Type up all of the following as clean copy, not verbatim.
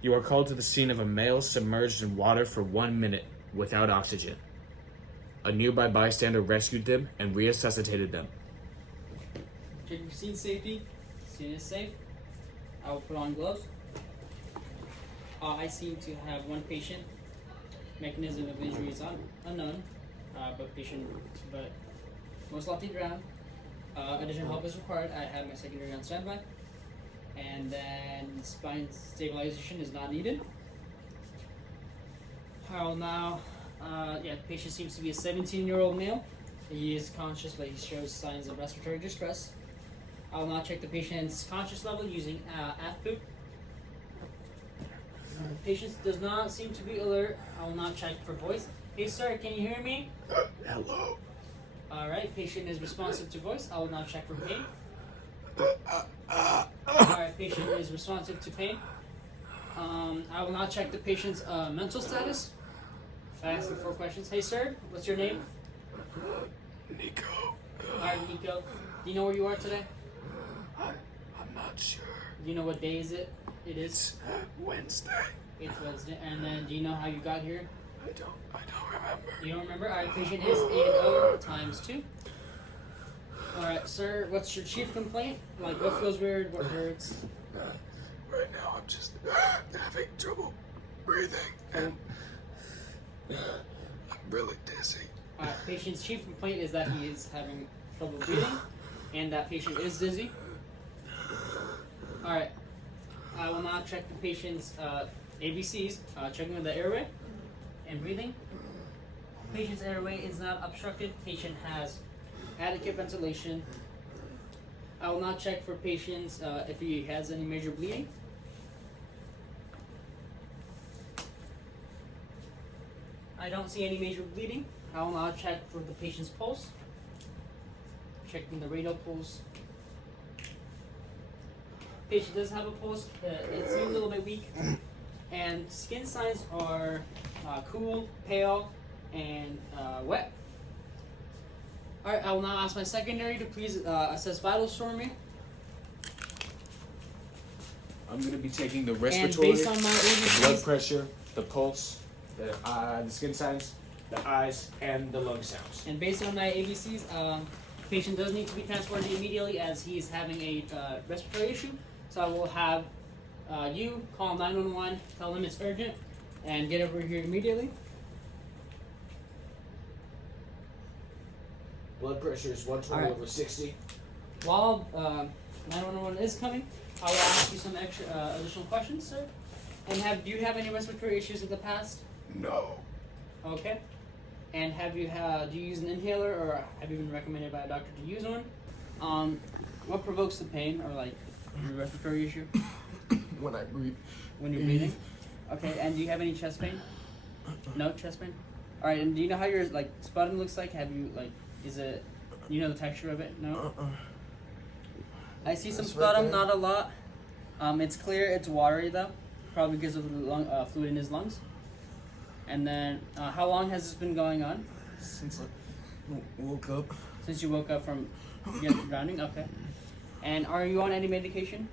You are called to the scene of a male submerged in water for 1 minute without oxygen. A nearby bystander rescued them and resuscitated them. Check your scene safety. Scene is safe. I will put on gloves. I seem to have one patient. Mechanism of injury is unknown, but most likely drowned. Additional help is required. I have my secondary on standby. And then spine stabilization is not needed. I'll now, the patient seems to be a 17-year-old male. He is conscious, but he shows signs of respiratory distress. I'll now check the patient's conscious level using AFib. Patient does not seem to be alert. I will not check for voice. Hey sir, can you hear me? Hello. Alright, patient is responsive to voice. I will now check for pain. Alright, patient is responsive to pain. I will now check the patient's mental status. I asked him 4 questions. Hey sir, what's your name? Nico. Alright, Nico. Do you know where you are today? I'm not sure. Do you know what day is it? It is. It's Wednesday. It's Wednesday. And then do you know how you got here? I don't remember. You don't remember? Alright, patient is A&O times 2. Alright, sir, what's your chief complaint? Like, what feels weird? What hurts? Right now I'm just having trouble breathing and I'm really dizzy. Alright, patient's chief complaint is that he is having trouble breathing and that patient is dizzy. Alright, I will now check the patient's ABCs, checking the airway and breathing. Patient's airway is not obstructed. Patient has adequate ventilation. I will not check for patients if he has any major bleeding. I don't see any major bleeding. I will now check for the patient's pulse. Checking the radial pulse. Patient does have a pulse. It seems a little bit weak. And skin signs are cool, pale, and wet. Alright, I will now ask my secondary to please assess vitals for me. I'm going to be taking the And respiratory, based on my the blood ABCs, pressure, the pulse, the skin signs, the eyes, and the lung sounds. and based on my ABCs, patient does need to be transported immediately as he is having a respiratory issue. So I will have you call 911, tell them it's urgent, and get over here immediately. Blood pressure is 120 Alright. over 60. While 911 is coming, I will ask you some extra additional questions, sir. And do you have any respiratory issues in the past? No. Okay. And do you use an inhaler or have you been recommended by a doctor to use one? What provokes the pain or like your respiratory issue When I breathe. when you're breathing? Okay. And do you have any chest pain? No chest pain. All right. And do you know how your like sputum looks like? Have you like you know the texture of it? No. I see some That's right sputum, there. not a lot. It's clear. It's watery though, probably because of the fluid in his lungs. And then, how long has this been going on? Since I woke up. Since you woke up from drowning? Okay. And are you on any medication?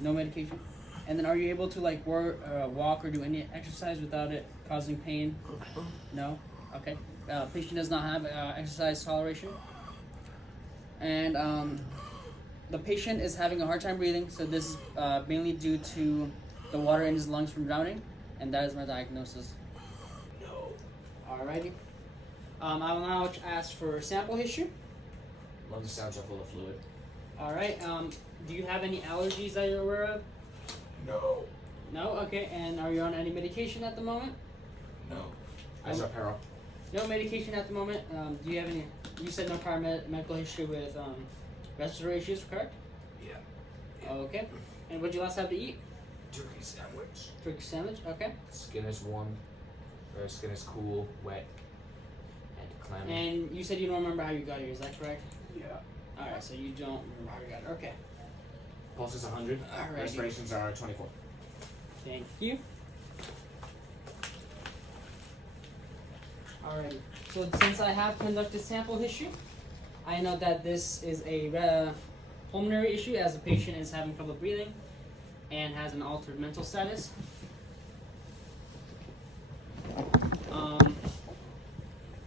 No medication. And then, are you able to like walk or do any exercise without it causing pain? No. Okay. Patient does not have exercise toleration. And the patient is having a hard time breathing, so this is mainly due to the water in his lungs from drowning, and that is my diagnosis. No. Alrighty. I will now ask for sample history. Lung sounds are full of fluid. Alright. Do you have any allergies that you're aware of? No. No? Okay. And are you on any medication at the moment? No. Isoparo. No medication at the moment. Do you have any? You said no prior medical history with respiratory issues, correct? Yeah. Okay. And what did you last have to eat? Turkey sandwich. Turkey sandwich. Okay. Skin is warm. Or skin is cool, wet, and clammy. And you said you don't remember how you got here. Is that correct? Yeah. All right. So you don't remember how you got here. Okay. Pulse is 100. Alrighty. Respirations are 24. Thank you. Alrighty. So since I have conducted sample history, I know that this is a pulmonary issue as the patient is having trouble breathing. and has an altered mental status.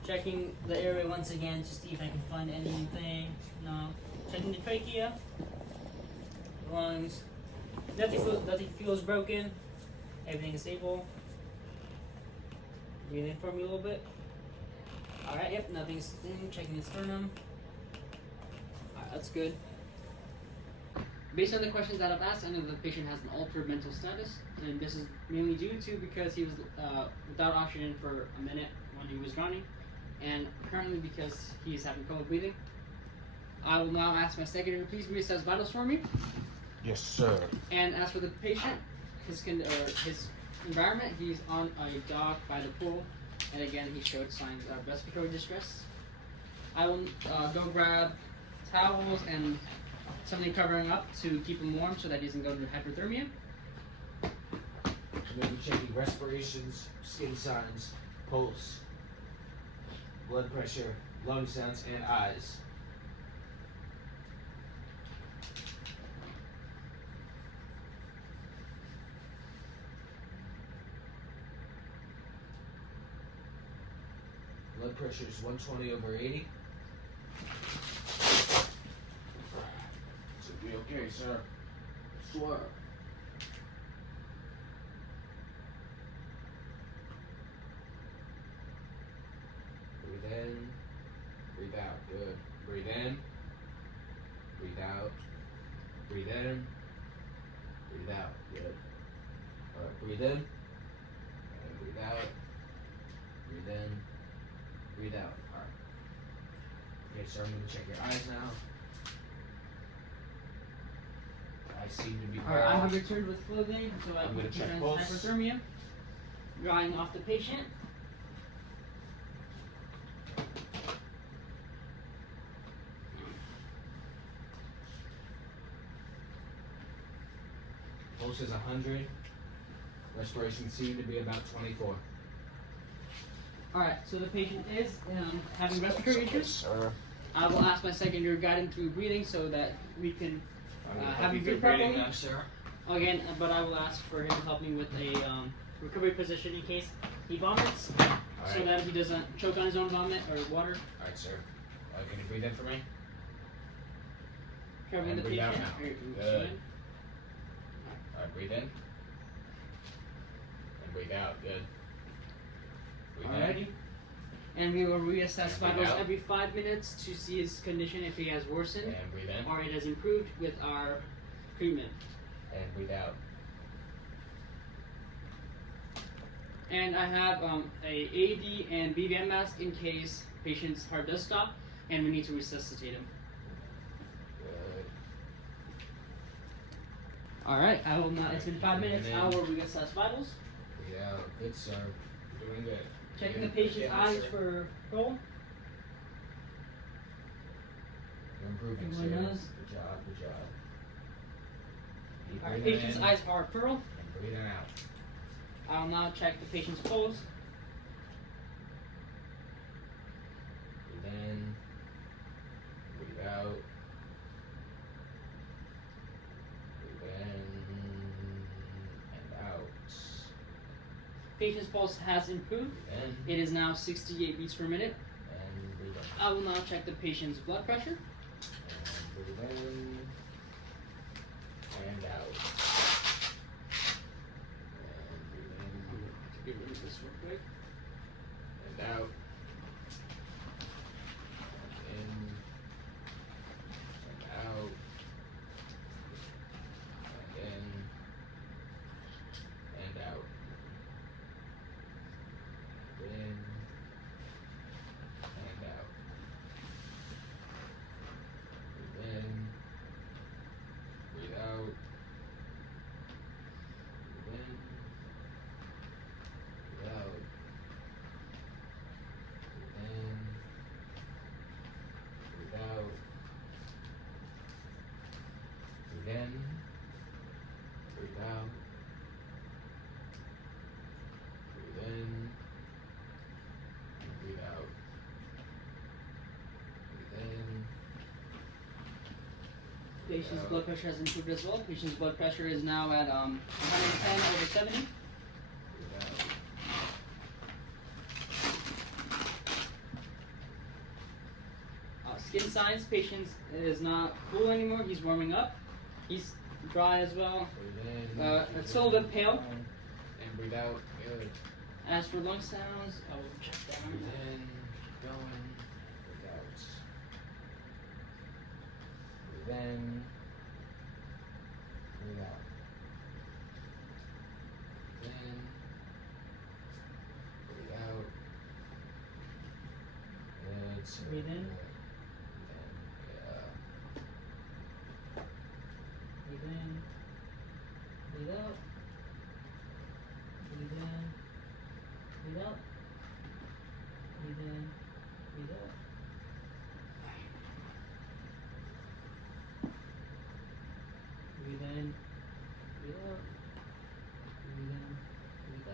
Checking the airway once again to see if I can find anything. No. Checking the trachea, lungs. Nothing feels broken. Everything is stable. Breathe in for me a little bit. Alright, yep, nothing's in. Checking the sternum. Alright, that's good. Based on the questions that I've asked, I know the patient has an altered mental status, and this is mainly due to because he was without oxygen for a minute when he was drowning, and currently because he's having trouble breathing. I will now ask my secretary to please reassess vitals for me. Yes, sir. And as for the patient, his environment, he's on a dock by the pool, and again he showed signs of respiratory distress. I will go grab towels and something covering up to keep him warm so that he doesn't go into hypothermia. I'm going to be checking respirations, skin signs, pulse, blood pressure, lung sounds, and eyes. Blood pressure is 120/80. Should be okay, sir. Swear. Breathe in. Breathe out. Good. Breathe in. Breathe out. Breathe in. Breathe out. Good. Alright, breathe in. And breathe out. Breathe in. Breathe out. Alright. Okay, so I'm going to check your eyes now. I seem to be Alright, I have returned with clothing, so I I'm gonna can check prevent pulse. hypothermia. Drying off the patient. Pulse is 100. Respiration seemed to be about 24. Alright, so the patient is having respiratory issues. Sir. I will ask my secondary to guide him through breathing so that we can have you breathe properly. Sir. Again, but I will ask for him to help me with a recovery position in case he vomits, so Alright. that he doesn't choke on his own vomit or water. Alright, sir. Can you breathe in for me? Covering And the breathe out patient. now. Or- Good. Alright, breathe in. And breathe out. Good. Breathe Alrighty. in. And we will reassess And breathe vitals out. every 5 minutes to see his condition if he has worsened And breathe in. or it has improved with our treatment. And breathe out. And I have a AED and BVM mask in case patient's heart does stop and we need to resuscitate him. Good. Alright, I will not. It's been 5 minutes. And I then- will reassess vitals. Breathe out. Good, sir. You're doing good. Checking You're the doing patient's good, eyes sir. for cold. You're improving, Good sir. one, nose. Good job. Good job. Keep Our breathing patient's in eyes are pearl. and breathing out. I'll now check the patient's pulse. Breathe in. Breathe out. Breathe in and out. Patient's pulse has improved. Breathe in It is now 68 beats per minute. and breathe out. I will now check the patient's blood pressure. And breathe in and out. And breathe in Get rid of this real quick. and out. And in and out. And in and out. In and out. Breathe in Patient's blood pressure has improved as well. Patient's blood pressure is now at 110/70. Skin signs, patient is not cool anymore. He's warming up. He's dry as well. Breathe in. It's still a bit pale. And breathe out. Good. As for lung sounds, I will check that. Breathe in. Keep going. Breathe out. Breathe in. Breathe out. Breathe in. Breathe out. Good. Breathe in. Breathe in. Breathe out. Breathe in. Breathe out. Breathe in. Breathe out. Breathe in. Breathe out. Breathe in. Breathe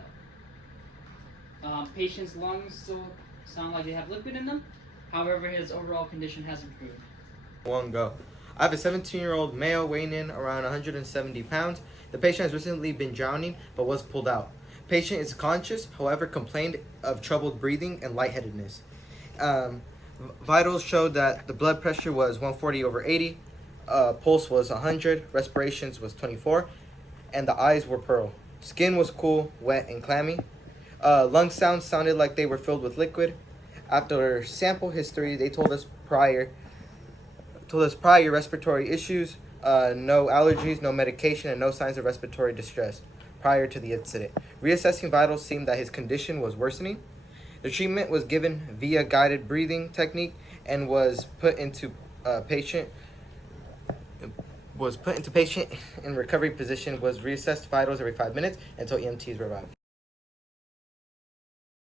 out. Patient's lungs still sound like they have liquid in them. However, his overall condition has improved. One go. I have a 17-year-old male weighing in around 170 pounds. The patient has recently been drowning but was pulled out. Patient is conscious, however, complained of troubled breathing and lightheadedness. Vitals showed that the blood pressure was 140/80, pulse was 100, respirations was 24, and the eyes were pearl. Skin was cool, wet, and clammy. Lung sounds sounded like they were filled with liquid. After sample history, they told us prior respiratory issues, no allergies, no medication, and no signs of respiratory distress prior to the incident. Reassessing vitals seemed that his condition was worsening. The treatment was given via guided breathing technique and was put into patient in recovery position, was reassessed vitals every 5 minutes until EMTs were arrived.